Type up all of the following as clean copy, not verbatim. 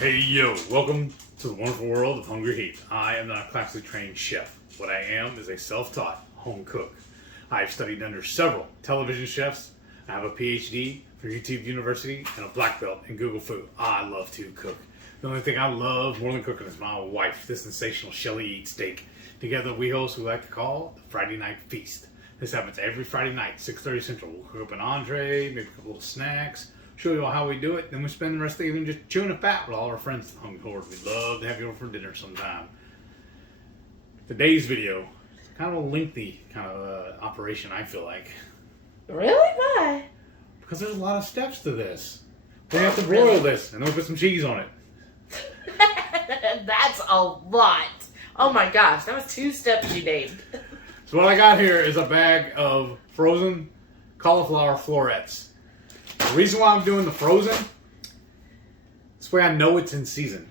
Hey yo, welcome to the wonderful world of HungryHeath. I am not a classically trained chef. What I am is a self-taught home cook. I've studied under several television chefs. I have a PhD from YouTube University and a black belt in Google Food. I love to cook. The only thing I love more than cooking is my wife, this sensational Shelly Eat Steak. Together we host what we like to call the Friday Night Feast. This happens every Friday night, 6:30 Central. We'll cook up an entree, maybe a couple little snacks, show you all how we do it, then we spend the rest of the evening just chewing the fat with all our friends at HungryHorde. We'd love to have you over for dinner sometime. Today's video is kind of a lengthy operation, I feel like. Really? Why? Because there's a lot of steps to this. We have to broil this, and then we put some cheese on it. That's a lot. Oh my gosh, that was 2 steps you named. So what I got here is a bag of frozen cauliflower florets. The reason why I'm doing the frozen, this way I know it's in season.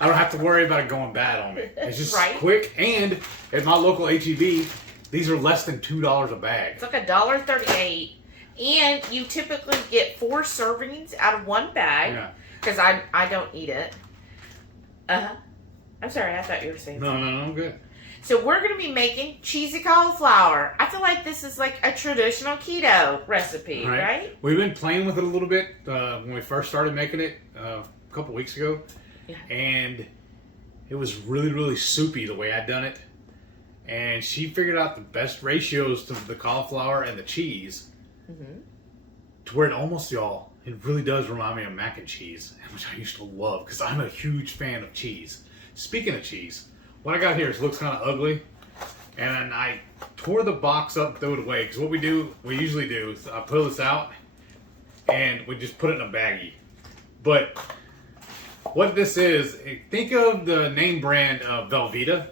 I don't have to worry about it going bad on me. It's just quick, and at my local HEB, these are less than $2 a bag. It's like $1.38, and you typically get 4 servings out of 1 bag, because I don't eat it. I'm sorry, I thought you were saying something. No, I'm good. So we're going to be making cheesy cauliflower. I feel like this is like a traditional keto recipe, right? We've been playing with it a little bit when we first started making it a couple weeks ago. Yeah. And it was really, really soupy the way I'd done it. And she figured out the best ratios to the cauliflower and the cheese to where it almost, y'all, it really does remind me of mac and cheese, which I used to love because I'm a huge fan of cheese. Speaking of cheese, what I got here looks kind of ugly, and I tore the box up and threw it away, because what we usually do is I pull this out and we just put it in a baggie. But what this is, think of the name brand of Velveeta.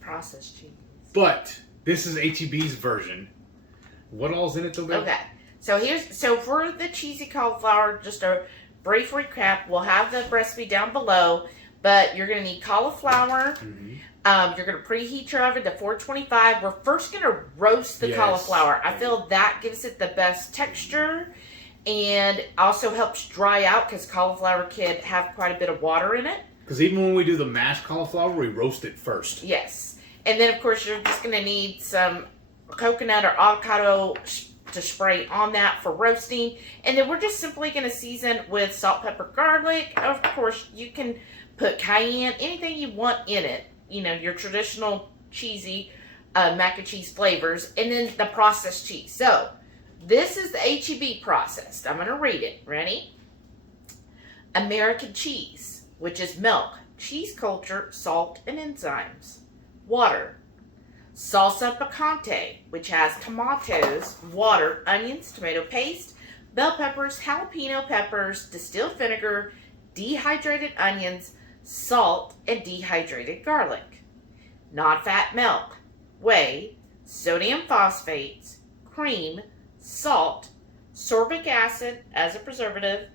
Processed cheese. But this is HEB's version. What all's in it though? Okay, so for the cheesy cauliflower, just a brief recap, we'll have the recipe down below. But you're going to need cauliflower. You're going to preheat your oven to 425. We're first going to roast the cauliflower. I feel that gives it the best texture and also helps dry out because cauliflower can have quite a bit of water in it. Because even when we do the mashed cauliflower, we roast it first. Yes. And then, of course, you're just going to need some coconut or avocado to spray on that for roasting. And then we're just simply going to season with salt, pepper, garlic. Of course, you can put cayenne, anything you want in it. You know, your traditional cheesy mac and cheese flavors. And then the processed cheese. So, this is the HEB processed. I'm going to read it. Ready? American cheese, which is milk, cheese culture, salt, and enzymes. Water. Salsa picante, which has tomatoes, water, onions, tomato paste, bell peppers, jalapeno peppers, distilled vinegar, dehydrated onions, salt, and dehydrated garlic. Non-fat milk, whey, sodium phosphates, cream, salt, sorbic acid as a preservative,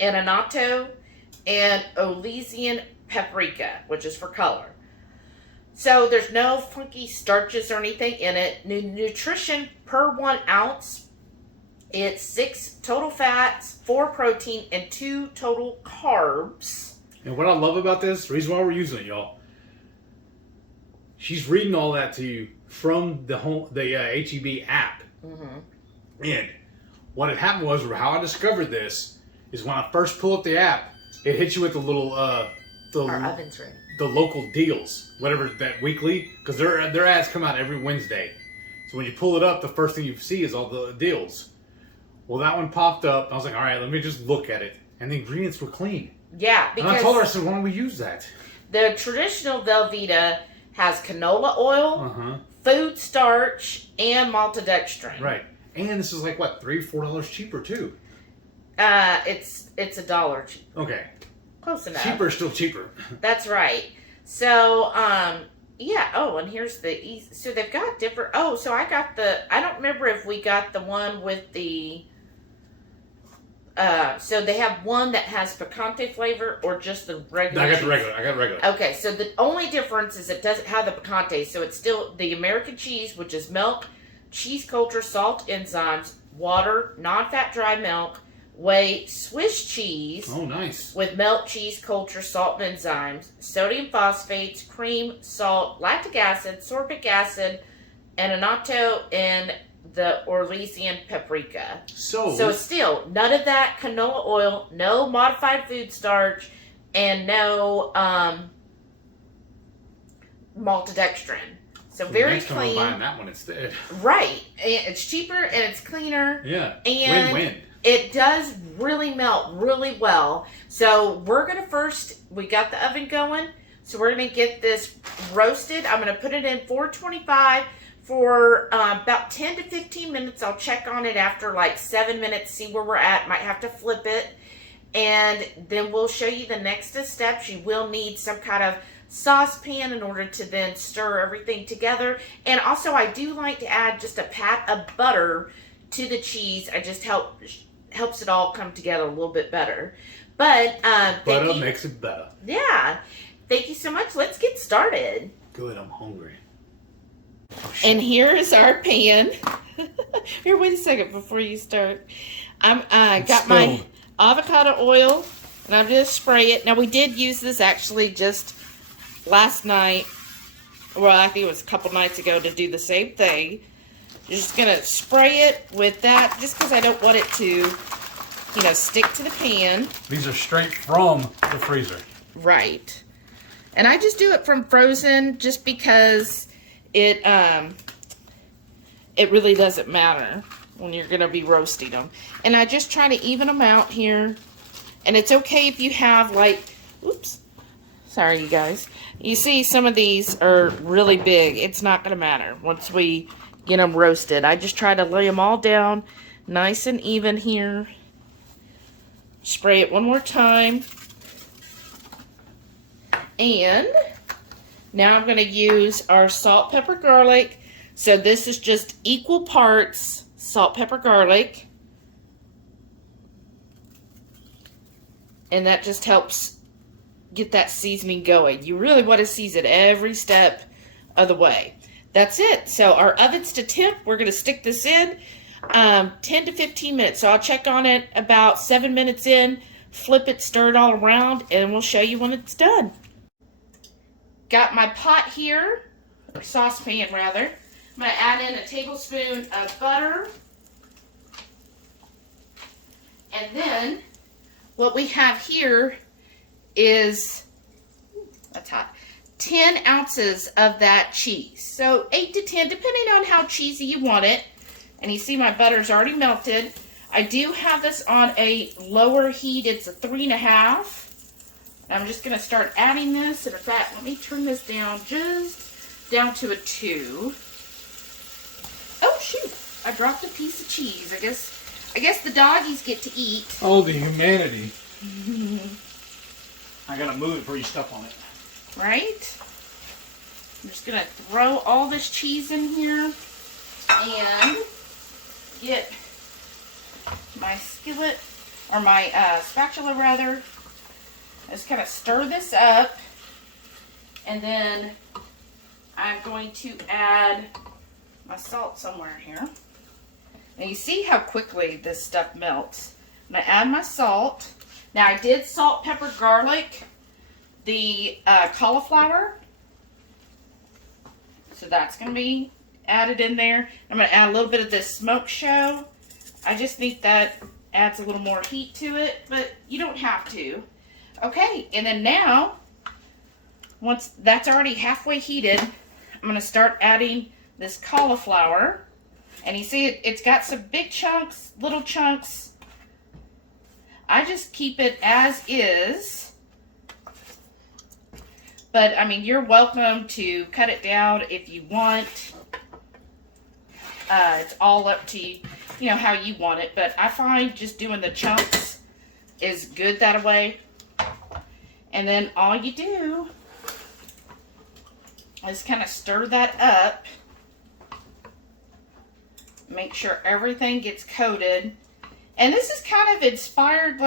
annatto, and Elysian paprika, which is for color. So there's no funky starches or anything in it. Nutrition per 1 ounce, it's 6 total fats, 4 protein, and 2 total carbs. And what I love about this, the reason why we're using it, y'all, she's reading all that to you from the HEB app. And what had happened was, or how I discovered this, is when I first pull up the app, it hits you with the little, Our oven's ready. The local deals, whatever that weekly, because their ads come out every Wednesday. So when you pull it up, the first thing you see is all the deals. Well, that one popped up. I was like, all right, let me just look at it. And the ingredients were clean. Yeah, because and I told her, I said, why don't we use that? The traditional Velveeta has canola oil, food starch, and maltodextrin. Right. And this is like, what, $3 or $4 cheaper, too? It's $1 cheaper. Okay. Close enough. Cheaper is still cheaper. That's right. So, yeah. Oh, and here's the... So they've got different... Oh, so I got the... I don't remember if we got the one with the... So they have one that has picante flavor or just the regular. I got the regular. Okay, so the only difference is it doesn't have the picante, so it's still the American cheese, which is milk, cheese culture, salt, enzymes, water, non-fat dry milk, Whey Swiss cheese. Oh, nice. With milk, cheese, culture, salt, and enzymes, sodium phosphates, cream, salt, lactic acid, sorbic acid, and annatto, and the Orlesian paprika. So still, none of that canola oil, no modified food starch, and no maltodextrin. So very next time clean. I'm buying that one instead. Right. It's cheaper and it's cleaner. Yeah. And win-win. it does really melt really well. So we're going to we got the oven going. So we're going to get this roasted. I'm going to put it in 425 for about 10 to 15 minutes. I'll check on it after like 7 minutes, see where we're at. Might have to flip it. And then we'll show you the next steps. You will need some kind of saucepan in order to then stir everything together. And also I do like to add just a pat of butter to the cheese. It just helps it all come together a little bit better. But butter makes it better. Yeah. Thank you so much. Let's get started. Good, I'm hungry. And here is our pan. Here, wait a second before you start. Got my avocado oil, and I'm just spray it. Now we did use this actually just last night. Well, I think it was a couple nights ago to do the same thing. You're just gonna spray it with that, just because I don't want it to, stick to the pan. These are straight from the freezer. Right. And I just do it from frozen just because it really doesn't matter when you're gonna be roasting them. And I just try to even them out here. And it's okay if you have oops, sorry you guys. You see some of these are really big. It's not gonna matter once we get them roasted. I just try to lay them all down nice and even here. Spray it one more time. And now I'm going to use our salt, pepper, garlic. So this is just equal parts salt, pepper, garlic. And that just helps get that seasoning going. You really want to season every step of the way. That's it. So our oven's to temp. We're going to stick this in 10 to 15 minutes. So I'll check on it about 7 minutes in, flip it, stir it all around, and we'll show you when it's done. Got my pot here, or saucepan rather. I'm going to add in a tablespoon of butter. And then what we have here is, that's hot, 10 ounces of that cheese. So 8 to 10, depending on how cheesy you want it. And you see my butter's already melted. I do have this on a lower heat. It's a 3.5. I'm just going to start adding this. And in fact, let me turn this down just down to a 2. Oh, shoot. I dropped a piece of cheese. I guess the doggies get to eat. Oh, the humanity. I got to move it before you step on it. Right? I'm just going to throw all this cheese in here and get my skillet, or my spatula rather. Just kind of stir this up, and then I'm going to add my salt somewhere here. And you see how quickly this stuff melts. I'm going to add my salt. Now I did salt, pepper, garlic the cauliflower. So that's going to be added in there. I'm going to add a little bit of this smoked show. I just think that adds a little more heat to it, but you don't have to. Okay, and then now, once that's already halfway heated, I'm going to start adding this cauliflower. And you see it's got some big chunks, little chunks. I just keep it as is. But, I mean, you're welcome to cut it down if you want. It's all up to you, how you want it. But I find just doing the chunks is good that way. And then all you do is kind of stir that up. Make sure everything gets coated. And this is kind of inspired,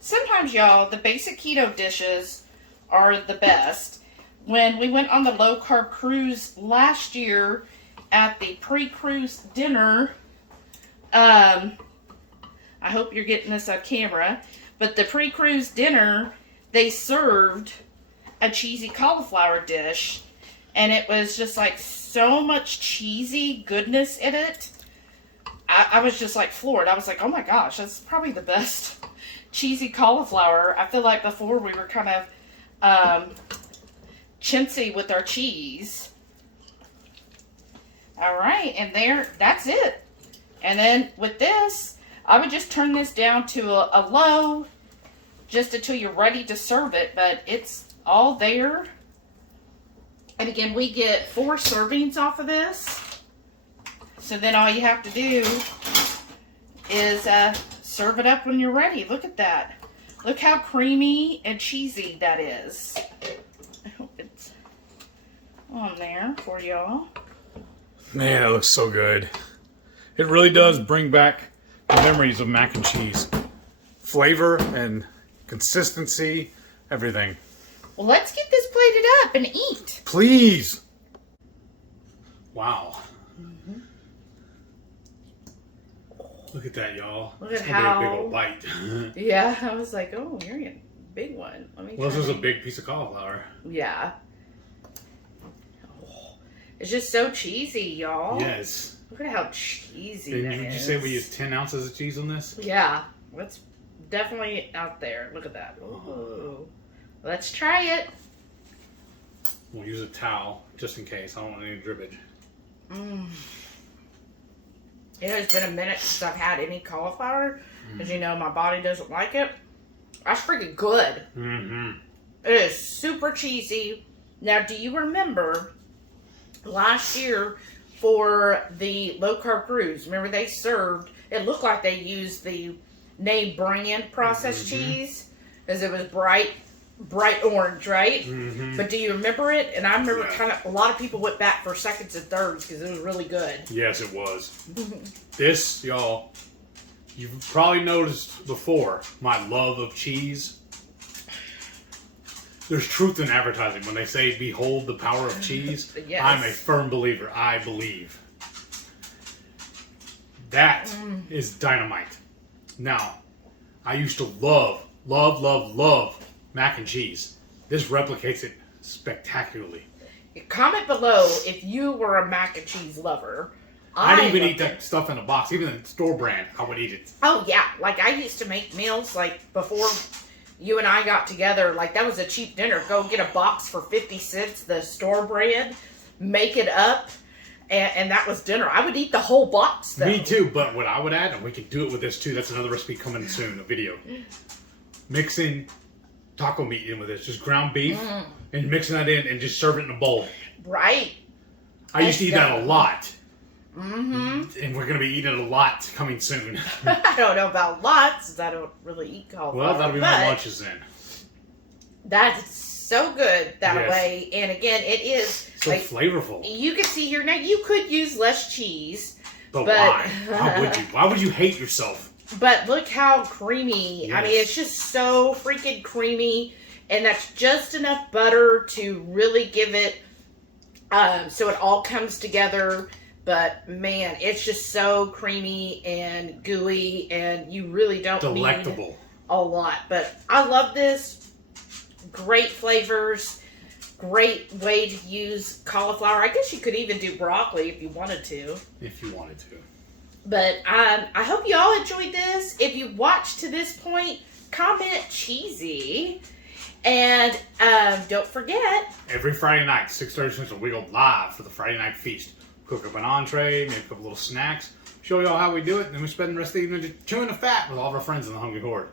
sometimes, y'all, the basic keto dishes are the best. When we went on the low-carb cruise last year at the pre-cruise dinner, I hope you're getting this on camera. But the pre-cruise dinner, they served a cheesy cauliflower dish. And it was just like so much cheesy goodness in it. I was just like floored. I was like, oh my gosh, that's probably the best cheesy cauliflower. I feel like before we were kind of chintzy with our cheese. All right, and that's it. And then with this, I would just turn this down to a low just until you're ready to serve it, but it's all there. And again, we get 4 servings off of this. So then all you have to do is serve it up when you're ready. Look at that. Look how creamy and cheesy that is. I hope it's on there for y'all. Man, that looks so good. It really does bring back the memories of mac and cheese. Flavor and consistency, everything. Well, let's get this plated up and eat. Please. Wow. Mm-hmm. Look at that, y'all. Look at It's gonna how be a big old bite. Yeah, I was like, oh, you're getting a big one. Let me Well, this try. is a big piece of cauliflower. Yeah. Oh, it's just so cheesy, y'all. Yes. Look at how cheesy And that did you is. say we use 10 ounces of cheese on this? Yeah, that's definitely out there. Look at that. Ooh. Let's try it. We'll use a towel just in case. I don't want any drippage. It has been a minute since I've had any cauliflower, because you know my body doesn't like it. That's freaking good. Mm-hmm. It is super cheesy. Now, do you remember last year for the low carb cruise? Remember they served? It looked like they used the name brand processed cheese, as it was bright orange, right? Mm-hmm. But do you remember it? And I remember Yeah. kind of a lot of people went back for seconds and thirds because it was really good. Yes, it was. This, y'all, you've probably noticed before my love of cheese. There's truth in advertising when they say, behold the power of cheese. Yes. I'm a firm believer. I believe. That is dynamite. Now, I used to love mac and cheese. This replicates it spectacularly. Comment below if you were a mac and cheese lover. I'd even loved eat that it. stuff in a box. Even the store brand, I would eat it. Oh yeah, like I used to make meals like before you and I got together. Like that was a cheap dinner. Go get a box for 50 cents, the store brand, make it up, and that was dinner. I would eat the whole box though. Me too, but what I would add, and we could do it with this too, that's another recipe coming soon, a video. Mixing taco meat in with this, just ground beef, and mixing that in and just serve it in a bowl. Right. I used to eat that a lot. Mm-hmm. And we're going to be eating it a lot coming soon. I don't know about lots, since I don't really eat cauliflower. Well, that'll be my lunches then. That's so good that Yes. way. And again, it is So like, flavorful. you can see here now. You could use less cheese, But but- why? Why would you? Why would you hate yourself? but look how creamy. I mean, Yes. it's just so freaking creamy, and that's just enough butter to really give it so it all comes together. But man, it's just so creamy and gooey, and you really don't need Delectable. a lot. But I love this. Great flavors. Great way to use cauliflower. I guess you could even do broccoli if you wanted to. If you wanted to. But I hope you all enjoyed this. If you watched to this point, comment cheesy. And don't forget. Every Friday night, 6:30 Central, we go live for the Friday night feast. Cook up an entree, make a couple little snacks, show y'all how we do it, and then we spend the rest of the evening just chewing the fat with all of our friends in the Hungry Horde.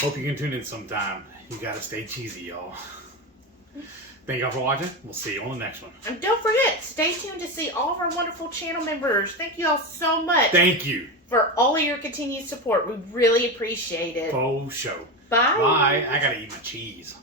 Hope you can tune in sometime. You gotta stay cheesy, y'all. Thank y'all for watching. We'll see you on the next one. And don't forget, stay tuned to see all of our wonderful channel members. Thank you all so much Thank you. for all of your continued support. We really appreciate it. Faux show. Bye. Bye. I gotta eat my cheese.